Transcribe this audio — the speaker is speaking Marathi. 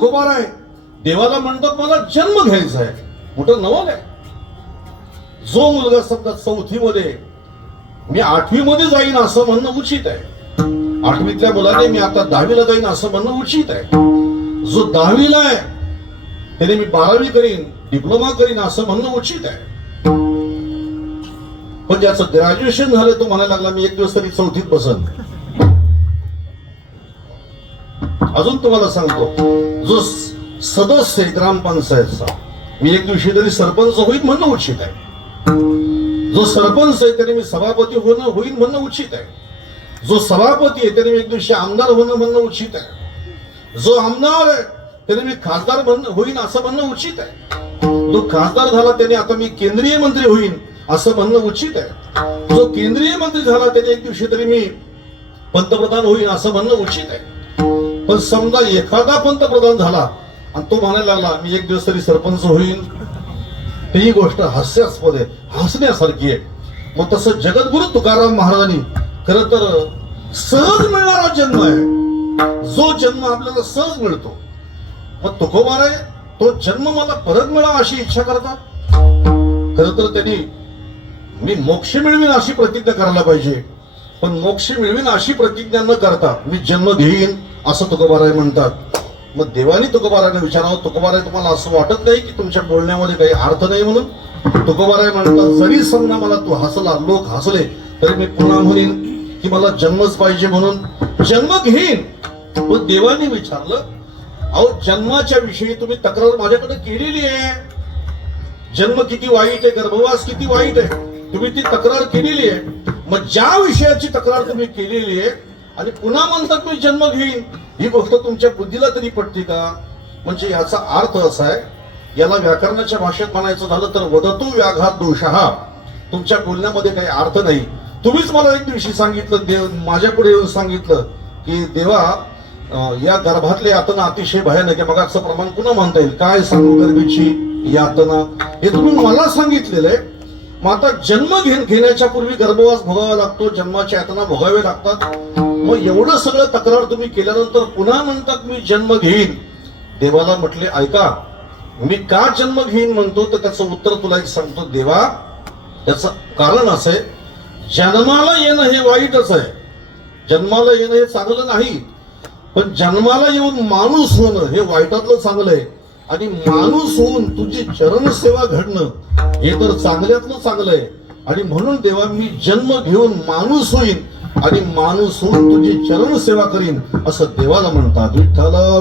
तुकोबाराय देवाला म्हणतात मला जन्म घ्यायचा आहे, मोठं नवल आहे. जो मुलगा समजा 4थी मध्ये मी 8वी मध्ये जाईन असं म्हणणं उचित आहे. 8वीतल्या मुलाने मी आता 10वीला जाईन असं म्हणणं उचित आहे. जो 10वीला आहे त्याने मी 12वी करीन, डिप्लोमा करीन असं म्हणणं उचित आहे. पण ज्याचं ग्रॅज्युएशन झालं तो म्हणायला लागला मी एक दिवस तरी 4थीत बसन. अजून तुम्हाला सांगतो, जो सदस्य आहे ग्रामपंचायतचा मी एक दिवशी तरी सरपंच होईल म्हणणं उचित आहे. जो सरपंच आहे त्याने मी सभापती होईल म्हणणं उचित आहे. जो सभापती आहे त्याने मी एक दिवशी आमदार म्हणणं उचित आहे. जो आमदार आहे त्याने मी खासदार होईन असं म्हणणं उचित आहे. जो खासदार झाला त्याने आता मी केंद्रीय मंत्री होईन असं म्हणणं उचित आहे. जो केंद्रीय मंत्री झाला त्याने एक दिवशी तरी मी पंतप्रधान होईन असं म्हणणं उचित आहे. पण समजा एखादा पंतप्रधान झाला आणि तो म्हणायला लागला मी एक दिवस तरी सरपंच होईल, ही गोष्ट हास्यास्पद आहे, हसण्यासारखी आहे. मग तसं जगद्गुरु तुकाराम महाराजांनी खरं तर सहज मिळणारा जन्म आहे, जो जन्म आपल्याला सहज मिळतो. मग तुकोबाराय तो जन्म मला परत मिळावा अशी इच्छा करतात. खरं तर त्यांनी मी मोक्ष मिळवीन अशी प्रतिज्ञा करायला पाहिजे, पण मोक्ष मिळवीन अशी प्रतिज्ञा न करता मी जन्म घेईन असं तुकोबाराय म्हणतात. मग देवानी तुकोबारायला विचारावं, तुकोबाराय तुम्हाला असं वाटत नाही की तुमच्या बोलण्यामध्ये काही अर्थ नाही म्हणून? तुकोबाराय म्हणतात जरी समजा मला तू हसला, लोक हसले, तरी मी पुन्हा म्हणेन की मला जन्मच पाहिजे म्हणून जन्म घेईन. मग देवानी विचारलं, अहो जन्माच्या विषयी तुम्ही तक्रार माझ्याकडे केलेली आहे, जन्म किती वाईट आहे, गर्भवास किती वाईट आहे, तुम्ही ती तक्रार केलेली आहे. मग ज्या विषयाची तक्रार तुम्ही केलेली आहे आणि पुन्हा म्हणतात मी जन्म घेईन, ही गोष्ट तुमच्या बुद्धीला तरी पटते का? म्हणजे याचा अर्थ असा आहे, याला व्याकरणाच्या भाषेत म्हणायचं झालं तर वदतु व्याघात दोषः. तुमच्या बोलण्यामध्ये काही अर्थ नाही. तुम्हीच मला एक दिवशी सांगितलं, देव माझ्या पुढे येऊन सांगितलं की देवा या गर्भातली यातना अतिशय भयानक आहे. मग असं प्रमाण पुन्हा म्हणता येईल काय सांगू गर्भीची यातना, हे तुम्ही मला सांगितलेलं आहे. मग आता जन्म घेण्याच्या पूर्वी गर्भवास भोगावा लागतो, जन्माच्या यातना भोगावे लागतात. मग एवढं सगळं तक्रार तुम्ही केल्यानंतर पुन्हा म्हणतात मी जन्म घेईन. देवाला म्हटले ऐका, मी का जन्म घेईन म्हणतो तर त्याचं उत्तर तुला एक सांगतो देवा. त्याचं कारण असं आहे, जन्माला येणं हे वाईटच आहे, जन्माला येणं हे चांगलं नाही, पण जन्माला येऊन माणूस होणं हे वाईटातलं चांगलं आहे. आणि माणूस होऊन तुझी चरणसेवा घडणं हे तर चांगल्यातलं चांगलं आहे. आणि म्हणून देवा मी जन्म घेऊन माणूस होईन आणि माणूस होऊन तुझी चरणसेवा करीन असं देवाला म्हणतात. विठ्ठल